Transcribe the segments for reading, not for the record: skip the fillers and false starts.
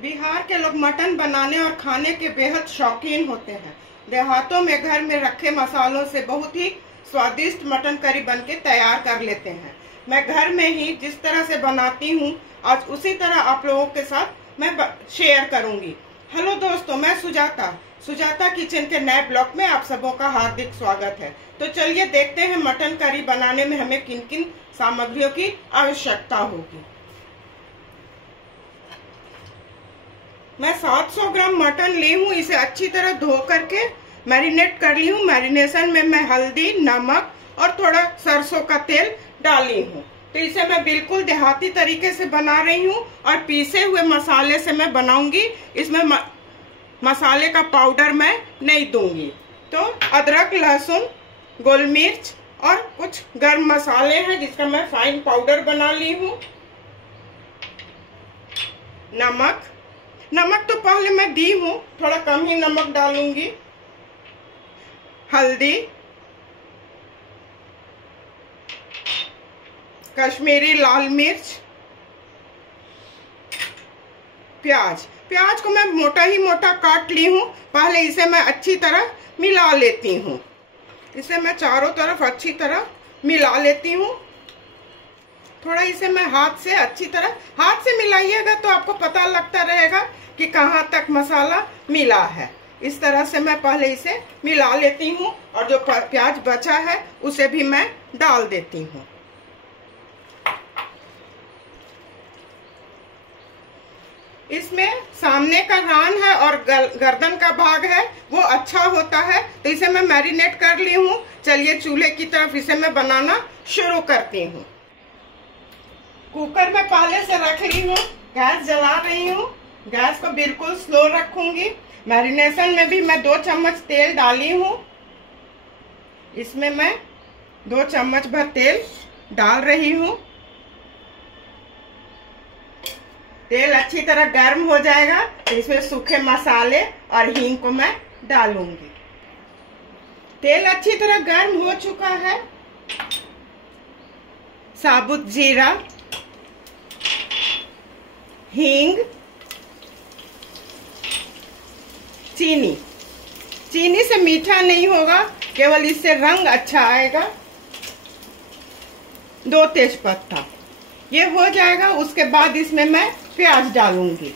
बिहार के लोग मटन बनाने और खाने के बेहद शौकीन होते हैं। देहातों में घर में रखे मसालों से बहुत ही स्वादिष्ट मटन करी बनके तैयार कर लेते हैं। मैं घर में ही जिस तरह से बनाती हूँ आज उसी तरह आप लोगों के साथ मैं शेयर करूंगी। हेलो दोस्तों, मैं सुजाता किचन के नए ब्लॉग में आप सबों का हार्दिक स्वागत है। तो चलिए देखते हैं मटन करी बनाने में हमें किन किन सामग्रियों की आवश्यकता होगी। मैं 700 ग्राम मटन ली हूँ। इसे अच्छी तरह धो करके मैरिनेट कर ली हूँ। मैरिनेशन में मैं हल्दी, नमक और थोड़ा सरसों का तेल डाली हूँ। तो इसे मैं बिल्कुल देहाती तरीके से बना रही हूँ और पीसे हुए मसाले से मैं बनाऊंगी। इसमें मसाले का पाउडर मैं नहीं दूंगी। तो अदरक, लहसुन, गोल मिर्च और कुछ गर्म मसाले हैं जिसका मैं फाइन पाउडर बना ली हूँ। नमक तो पहले मैं दी हूँ, थोड़ा कम ही नमक डालूंगी। हल्दी, कश्मीरी लाल मिर्च, प्याज को मैं मोटा ही मोटा काट ली हूँ। पहले इसे मैं अच्छी तरह मिला लेती हूँ। इसे मैं चारों तरफ अच्छी तरह मिला लेती हूँ। थोड़ा इसे मैं हाथ से मिलाइएगा तो आपको पता लगता रहेगा कि कहाँ तक मसाला मिला है। इस तरह से मैं पहले इसे मिला लेती हूँ और जो प्याज बचा है उसे भी मैं डाल देती हूँ। इसमें सामने का रान है और गर्दन का भाग है, वो अच्छा होता है। तो इसे मैं मैरिनेट कर ली हूँ। चलिए चूल्हे की तरफ इसे मैं बनाना शुरू करती हूँ। कुकर में पहले से रख ली हूँ, गैस जला रही हूँ। गैस को बिल्कुल स्लो रखूंगी। मैरिनेशन में भी मैं 2 चम्मच तेल डाली हूँ। इसमें मैं 2 चम्मच भर तेल डाल रही हूँ। तेल अच्छी तरह गर्म हो जाएगा तो इसमें सूखे मसाले और हींग को मैं डालूंगी। तेल अच्छी तरह गर्म हो चुका है। साबुत जीरा, हींग, चीनी से मीठा नहीं होगा, केवल इससे रंग अच्छा आएगा। 2 तेजपत्ता, ये हो जाएगा। उसके बाद इसमें मैं प्याज डालूंगी।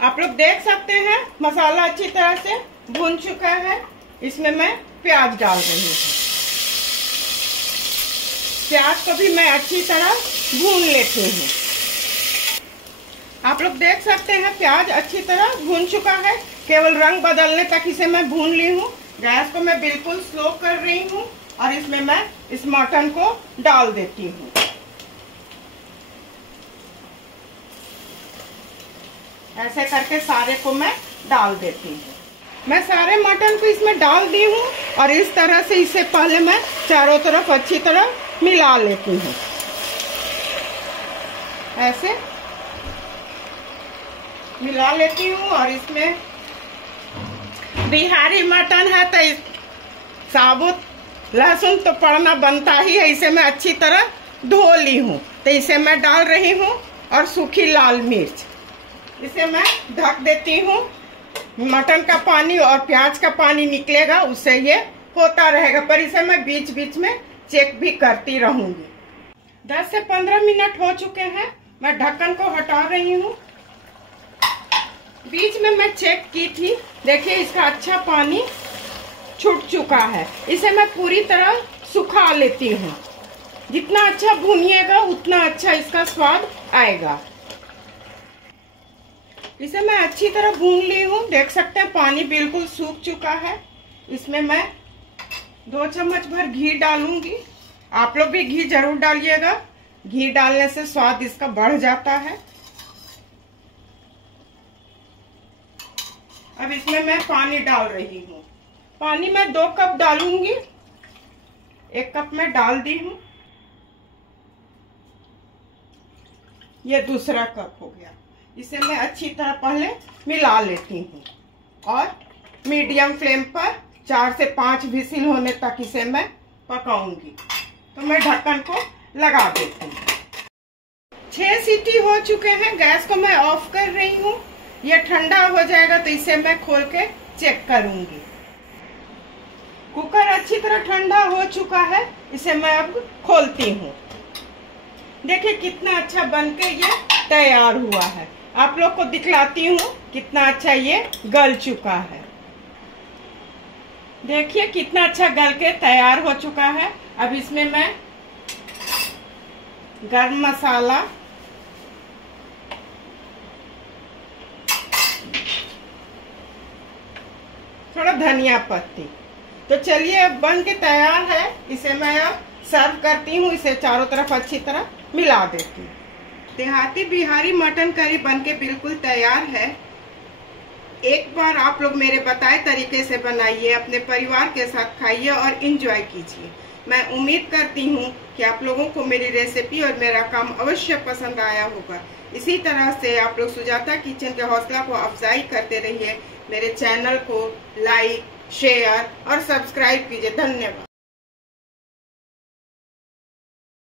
आप लोग देख सकते हैं मसाला अच्छी तरह से भून चुका है। इसमें मैं प्याज डाल रही हूँ। प्याज को भी मैं अच्छी तरह भून लेती हूँ। आप लोग देख सकते हैं प्याज अच्छी तरह भून चुका है। केवल रंग बदलने तक इसे मैं भून ली हूँ। गैस को मैं बिल्कुल स्लो कर रही हूँ और इसमें मैं इस मटन को डाल देती हूँ। ऐसे करके सारे को मैं डाल देती हूँ। मैं सारे मटन को इसमें डाल दी हूँ और इस तरह से इसे पहले मैं चारों तरफ अच्छी तरह मिला लेती हूँ। ऐसे मिला लेती हूँ और इसमें बिहारी मटन है तो साबुत लहसुन तो पड़ना बनता ही है। इसे मैं अच्छी तरह धो ली हूँ तो इसे मैं डाल रही हूँ और सूखी लाल मिर्च। इसे मैं ढक देती हूँ। मटन का पानी और प्याज का पानी निकलेगा, उससे ये होता रहेगा, पर इसे मैं बीच बीच में चेक भी करती रहूंगी। 10 से 15 मिनट हो चुके हैं। मैं ढक्कन को हटा रही हूँ। बीच में मैं चेक की थी, देखिए इसका अच्छा पानी छूट चुका है। इसे मैं पूरी तरह सुखा लेती हूँ। जितना अच्छा भूनिएगा उतना अच्छा इसका स्वाद आएगा। इसे मैं अच्छी तरह भून ली हूँ। देख सकते हैं पानी बिल्कुल सूख चुका है। इसमें मैं 2 चम्मच भर घी डालूंगी। आप लोग भी घी जरूर डालिएगा। घी डालने से स्वाद इसका बढ़ जाता है। अब इसमें मैं पानी डाल रही हूँ। पानी मैं 2 कप डालूंगी। 1 कप मैं डाल दी हूँ। ये दूसरा कप हो गया। इसे मैं अच्छी तरह पहले मिला लेती हूँ और मीडियम फ्लेम पर 4 से 5 विसिल होने तक इसे मैं पकाऊंगी। तो मैं ढक्कन को लगा देती हूँ। 6 सीटी हो चुके हैं। गैस को मैं ऑफ कर रही हूँ। ये ठंडा हो जाएगा तो इसे मैं खोल के चेक करूंगी। कुकर अच्छी तरह ठंडा हो चुका है। इसे मैं अब खोलती हूँ। देखिए कितना अच्छा बनके ये तैयार हुआ है। आप लोग को दिखलाती हूँ कितना अच्छा ये गल चुका है। देखिए कितना अच्छा गल के तैयार हो चुका है। अब इसमें मैं गरम मसाला, थोड़ा धनिया पत्ती, तो चलिए अब बन के तैयार है। इसे मैं अब सर्व करती हूँ। इसे चारों तरफ अच्छी तरह मिला देती हूँ। देहाती बिहारी मटन करी बनके बिल्कुल तैयार है। एक बार आप लोग मेरे बताए तरीके से बनाइए, अपने परिवार के साथ खाइए और इंजॉय कीजिए। मैं उम्मीद करती हूँ कि आप लोगों को मेरी रेसिपी और मेरा काम अवश्य पसंद आया होगा। इसी तरह से आप लोग सुजाता किचन के हौसला को अफजाई करते रहिए। मेरे चैनल को लाइक, शेयर और सब्सक्राइब कीजिए। धन्यवाद।